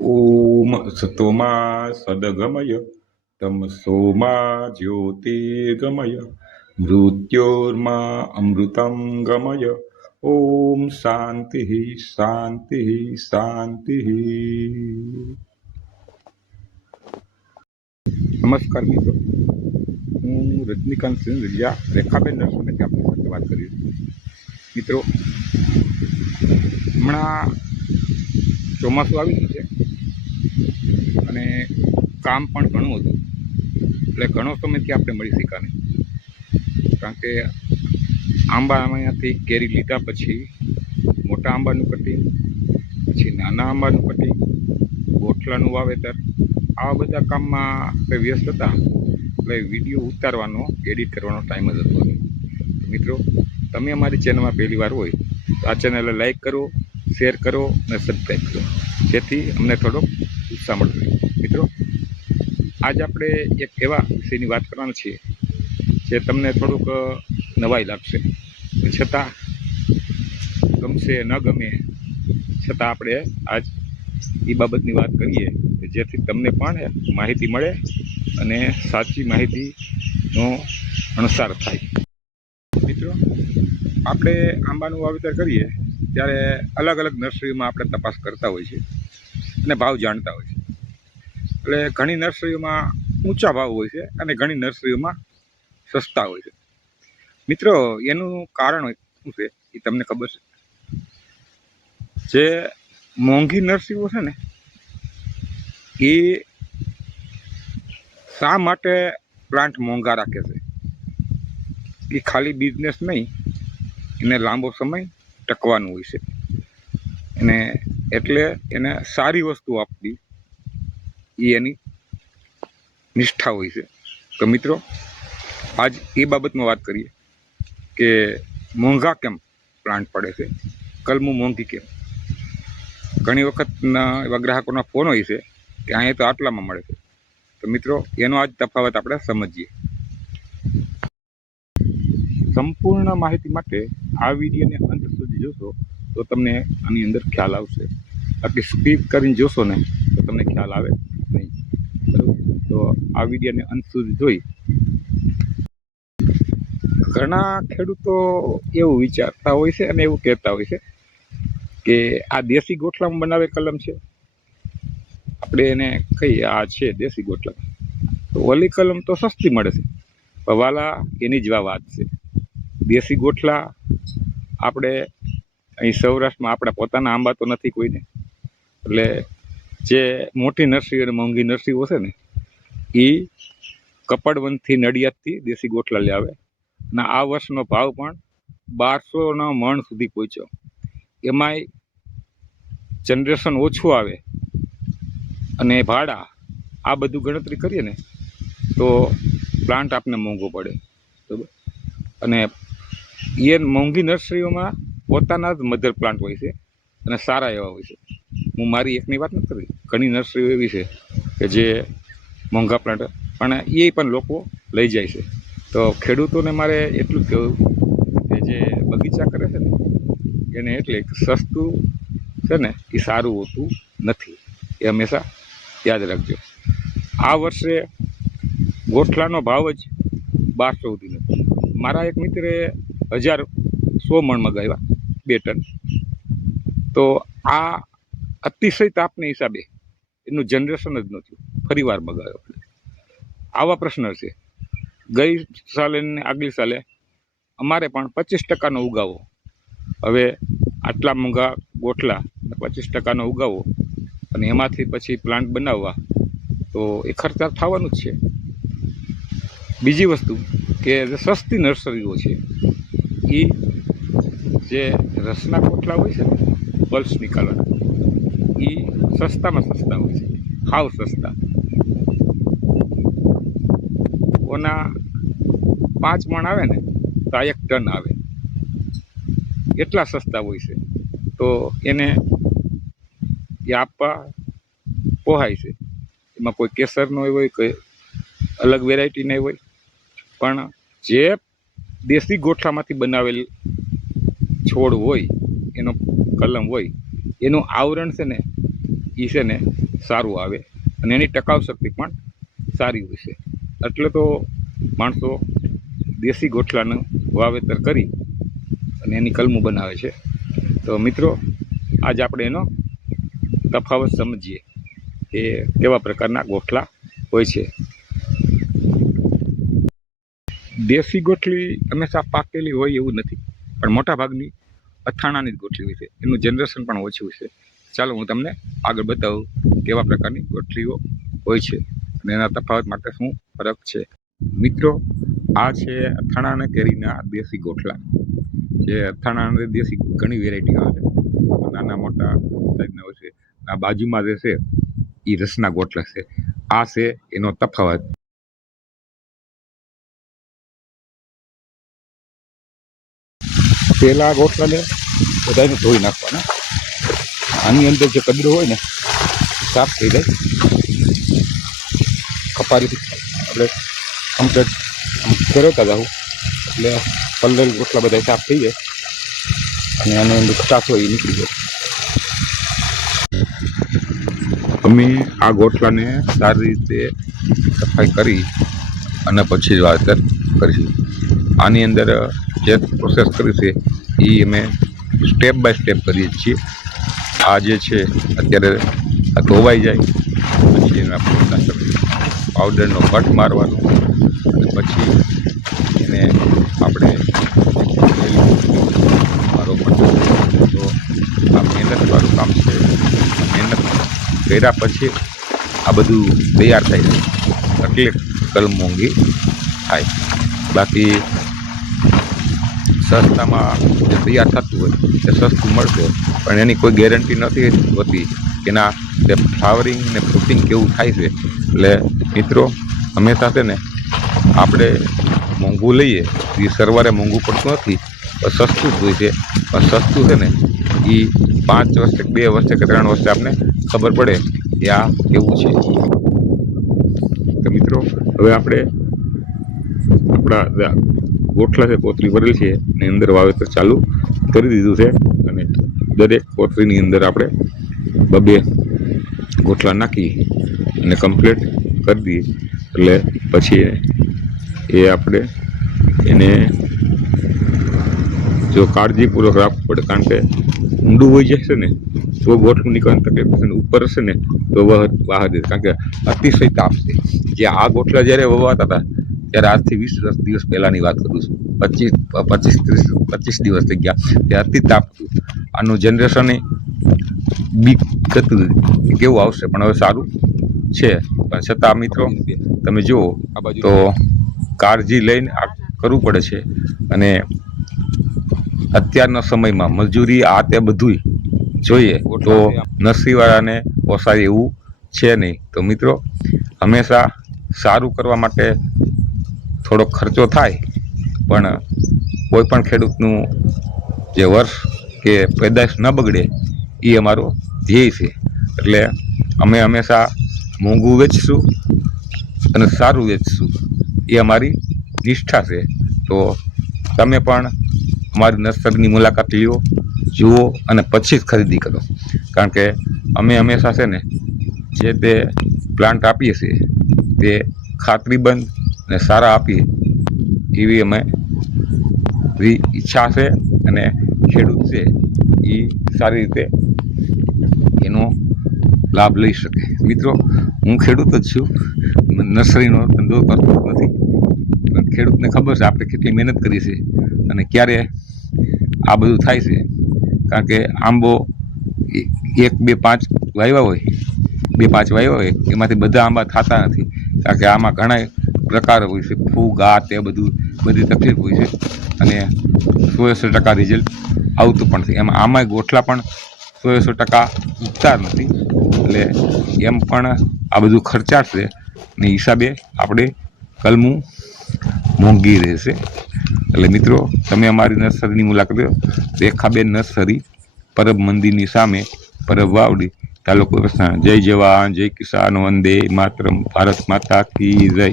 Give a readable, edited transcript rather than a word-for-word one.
ओम सतोमा सदगमय तमसोमा ज्योतिर्गमय मृत्योर्मा अमृतं गमय। ओम शांति शांति शांति। नमस्कार मित्रों, હું રજનીકાંત સિંધરિયા રેખાબેન નરસિંહથી આપણી સાથે વાત કરીશ। મિત્રો, હમણાં ચોમાસું આવી ગયું છે અને કામ પણ ઘણું હતું, એટલે ઘણો સમયથી આપણે મળી શક્યા નહીં, કારણ કે આંબામાંથી કેરી લીધા પછી મોટા આંબાનું કટિંગ, પછી નાના આંબાનું કટિંગ, ગોઠલાનું વાવેતર, આવા બધા કામમાં આપણે વ્યસ્ત હતા, એટલે વિડીયો ઉતારવાનો, એડિટ કરવાનો ટાઈમ જ હતો નહીં। મિત્રો, તમે અમારી ચેનલમાં પહેલી વાર હોય તો આ ચેનલને લાઈક કરો, શેર કરો અને સબસ્ક્રાઈબ કરો, જેથી અમને થોડોક ઉત્સાહ મળતો રહે। મિત્રો, આજ આપણે એક એવા વિષયની વાત કરવાના છીએ જે તમને થોડુંક નવાઈ લાગશે, છતાં ગમશે ન ગમે છતાં આપણે આજ એ બાબતની વાત કરીએ જેથી તમને પણ માહિતી મળે અને સાચી માહિતીનો અનુસાર થાય। મિત્રો, આપણે આંબાનું વાવેતર કરીએ ત્યારે અલગ અલગ નર્સરીમાં આપણે તપાસ કરતા હોય છે અને ભાવ જાણતા હોય છે, એટલે ઘણી નર્સરીઓમાં ઊંચા ભાવ હોય છે અને ઘણી નર્સરીઓમાં સસ્તા હોય છે। મિત્રો, એનું કારણ શું છે એ તમને ખબર છે? જે મોંઘી નર્સરીઓ છે ને, એ શા માટે પ્લાન્ટ મોંઘા રાખે છે? એ ખાલી બિઝનેસ નહીં, એને લાંબો સમય ટકવાનું હોય છે, અને એટલે એને સારી વસ્તુ આપવી એ એની નિષ્ઠા હોય છે। તો મિત્રો, આજ એ બાબતમાં વાત કરીએ કે મોંઘા કેમ પ્લાન્ટ પડે છે, કલમું મોંઘી કેમ? ઘણી વખતના એવા ગ્રાહકોના ફોન હોય છે કે અહીંયા તો આટલામાં મળે છે। તો મિત્રો, એનો આજ તફાવત આપણે સમજીએ। સંપૂર્ણ માહિતી માટે આ વિડીયોને અંત સુધી જોશો તો તમને આની અંદર ખ્યાલ આવશે, બાકી સ્કીપ કરીને જોશો ને તો તમને ખ્યાલ આવે નહીં, બરાબર? તો આ વિડીયોને અંત સુધી જોઈ ઘણા ખેડૂતો એવું વિચારતા હોય છે અને એવું કહેતા હોય છે કે આ દેશી ગોઠલામાં બનાવે કલમ છે, આપણે એને કહીએ આ છે દેશી ગોઠલા, તો ઓલી કલમ તો સસ્તી મળે છે, પણ વાલા એની જ વાત છે। દેશી ગોઠલા આપણે અહીં સૌરાષ્ટ્રમાં આપણા પોતાના આંબા તો નથી કોઈને, એટલે જે મોટી નર્સરી અને મોંઘી નર્સરીઓ છે ને, એ કપડવંતથી નડિયાદથી દેશી ગોઠલા લે આવે, અને આ વર્ષનો ભાવ પણ 1200ના મણ સુધી પહોંચ્યો। એમાંય જનરેશન ઓછું આવે અને ભાડા, આ બધું ગણતરી કરીએ ને તો પ્લાન્ટ આપને મોંઘો પડે, બરાબર? અને એ મોંઘી નર્સરીઓમાં પોતાના જ મધર પ્લાન્ટ હોય છે અને સારા એવા હોય છે। હું મારી એકની વાત નથી કરતી, ઘણી નર્સરીઓ એવી છે કે જે મોંઘા પ્લાન્ટ પણ એ પણ લોકો લઈ જાય છે। તો ખેડૂતોને મારે એટલું જ કહેવું કે જે બગીચા કરે છે ને, એને એટલે સસ્તું છે ને એ સારું હોતું નથી, એ હંમેશા યાદ રાખજો। આ વર્ષે ગોઠલાનો ભાવ જ 1200 સુધી નથી। મારા એક મિત્રે 1100 મણ મગાવ્યા, 2 ટન। તો આ અતિશય તાપને હિસાબે એનું જનરેશન જ નથી, ફરી વાર મગાવ્યો। આવા પ્રશ્ન છે। ગઈ સાલે ને આગલી સાલે અમારે પણ 25% ઉગાવો, હવે આટલા મોંઘા ગોઠલા 25%નો ઉગાવો અને એમાંથી પછી પ્લાન્ટ બનાવવા, તો એ ખર્ચા થવાનું જ છે। બીજી વસ્તુ કે જે સસ્તી નર્સરીઓ છે, એ જે રસના ગોઠલા હોય છે ને, પલ્સ નીકાળવાના, એ સસ્તામાં સસ્તા હોય છે, હાવ સસ્તા। ઓના 5 મણ આવે ને તો આ 1 ટન આવે, એટલા સસ્તા હોય છે। તો એને એ આપવા પોહાય છે, એમાં કોઈ કેસર ન હોય, કોઈ અલગ વેરાયટી નહીં હોય, પણ જે દેશી ગોઠલામાંથી બનાવેલ છોડ હોય, એનો કલમ હોય, એનું આવરણ છે ને એ છે ને સારું આવે અને એની ટકાઉ શક્તિ પણ સારી હોય છે. એટલે તો માણસો દેશી ગોઠલાનું વાવેતર કરી અને એની કલમું બનાવે છે. તો મિત્રો આજે આપણે એનો તફાવત સમજીએ કે કેવા પ્રકારના ગોઠલા હોય છે. દેશી ગોઠલી હંમેશા પાકેલી હોય એવું નથી, પણ મોટા ભાગની અથાણાની જ ગોઠલી હોય છે. એનું જનરેશન પણ ઓછું હોય છે. ચાલો હું તમને આગળ બતાવું કેવા પ્રકારની ગોઠલીઓ હોય છે અને એના તફાવત માટે શું ફરક છે. મિત્રો આ છે અથાણા અને કેરીના દેશી ગોઠલા. જે અથાણા અને દેશી ઘણી વેરાયટી આવે છે, નાના મોટા સાઈઝના હોય છે. આ બાજુમાં જે છે એ રસના ગોઠલા છે. આ છે એનો તફાવત. પેલા ગોઠલાને બધાને ધોઈ નાખવાના. આની અંદર જે કચરો હોય ને સાફ થઈ જાય કપારીથી. એટલે કમ્પ્લેટ ફેરવતા જાવ એટલે પલળેલ ગોઠલા બધા સાફ થઈ જાય અને આની અંદર કટાશ હોય એ નીકળી જાય. અમે આ ગોઠલાને સારી રીતે સફાઈ કરી અને પછી જ વાવેતર કરીશું. આની અંદર જે પ્રોસેસ કરી છે એ અમે સ્ટેપ બાય સ્ટેપ કરીએ છીએ. આ જે છે અત્યારે આ ધોવાઈ જાય પછી એના પાવડરનો કટ મારવાનો અને પછી એને આપણે મારો તો આ મહેનતવાળું કામ છે. મહેનત કર્યા પછી આ બધું તૈયાર થાય છે એટલે કલમ મોંઘી થાય. બાકી સસ્તામાં જે તૈયાર થતું હોય એ સસ્તું મળશે, પણ એની કોઈ ગેરંટી નથી હોતી એના જે ફ્લાવરિંગ ને ફ્રૂટિંગ કેવું થાય છે. એટલે મિત્રો હંમેશા છે ને આપણે મોંઘું લઈએ એ સરવારે મોંઘું પડતું નથી, સસ્તું જ હોય છે. પણ સસ્તું છે ને એ 5 વર્ષે 2 વર્ષે કે 3 વર્ષે આપણે ખબર પડે કે આ કેવું છે. તો મિત્રો હવે આપણે આપણા ગોઠલા છે કોથળી ભરેલ છે એની અંદર વાવેતર ચાલુ કરી દીધું છે અને દરેક કોથળીની અંદર આપણે 2 ગોઠલા નાખી અને કમ્પ્લીટ કરી દઈએ. એટલે પછી એ આપણે એને જો કાળજીપૂર્વક રાખવું પડે, કારણ કે ઊંડું હોઈ જશે ને તો ગોઠલું નીકળવાની તકલીફ થશે ને ઉપર હશે ને તો વાહ દે, કારણ કે અતિશય તાપ છે. જે આ ગોઠલા જ્યારે વવાતા હતા ત્યારે આજથી 20 દિવસ પહેલાંની વાત કરું છું, 25 દિવસ થઈ ગયા, તે અતિ તાપ હતું. આનું જનરેશન બીક થતું કેવું આવશે, પણ હવે સારું છે. પણ છતાં મિત્રો તમે જુઓ તો કાળજી લઈને આ કરવું પડે છે. અને અત્યારના સમયમાં મજૂરી આ તે બધું જોઈએ તો નર્સરીવાળાને પોસાય એવું છે નહીં. તો મિત્રો હંમેશા સારું કરવા માટે થોડો ખર્ચો થાય, પણ કોઈ પણ ખેડૂતનું જે વર્ષ કે પેદાશ ન બગડે એ અમારો ધ્યેય છે. એટલે અમે હંમેશા મોંઘું વેચશું અને સારું વેચશું એ અમારી નિષ્ઠા છે. તો તમે પણ અમારી નર્સરીની મુલાકાત લ્યો, જુઓ અને પછી જ ખરીદી કરો. કારણ કે અમે હંમેશા છે ને જે તે પ્લાન્ટ આપીએ છીએ તે ખાતરીબંધ અને સારા આપીએ એવી અમે ઈચ્છા છે અને ખેડૂત છે એ સારી રીતે એનો લાભ લઈ શકે. મિત્રો હું ખેડૂત જ છું, નર્સરીનો ધંધો કરતો નથી, પણ ખેડૂતને ખબર છે આપણે કેટલી મહેનત કરી છે અને ક્યારે આ બધું થાય છે. કારણ કે આંબો 1, 2, 5 વાવ્યા હોય, 2, 5 વાવ્યા હોય એમાંથી બધા આંબા થતા નથી. કારણ કે આમાં ઘણા પ્રકાર હોય છે, ફૂગ આ તે બધી તકલીફ હોય છે અને 100% રિઝલ્ટ આવતું પણ નથી. એમાં આમાંય ગોઠલા પણ 100% ઉગતા નથી. એટલે એમ પણ આ બધું ખર્ચાળ છે ને હિસાબે આપણે કલમું મોંઘી રહેશે. એટલે મિત્રો તમે અમારી નર્સરીની મુલાકાત લો. રેખાબેન નર્સરી, પરબ મંદિરની સામે, પરબ વાવડી, તાલુકો વરસાણા. જય જવાન, જય કિસાન, વંદે માતરમ, ભારત માતા કી જય.